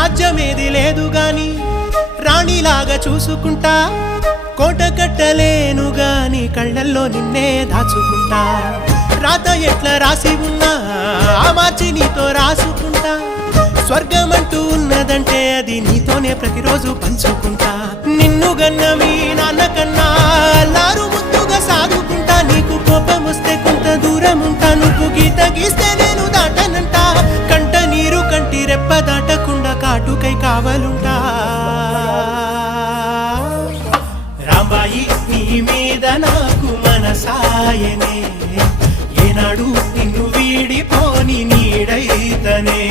రాజ్యమేది లేదు గాని రాణిలాగా చూసుకుంటా కోట కట్టలేను గాని కళ్ళల్లో నిన్నే దాచుకుంటా రాత ఎట్లా రాసి ఉన్నా మార్చి నీతో రాసుకుంటా స్వర్గమంటూ ఉన్నదంటే అది నీతోనే ప్రతిరోజు పంచుకుంటా నిన్ను గన్న మీ నాన్న కన్నా లారు ముద్దుగా సాదుకుంటా నీకు కోపం వస్తే కొంత దూరం ఉంటా నువ్వు గీత గీస్తే నేను దాటనంట కంట నీరు కంటి రెప్ప దాటకుండా కాటుకై కావలుంటా రాంబాయి నీ మీద నాకు మనసాయనే ఏనాడు నిన్ను వీడిపోని నీడైతనే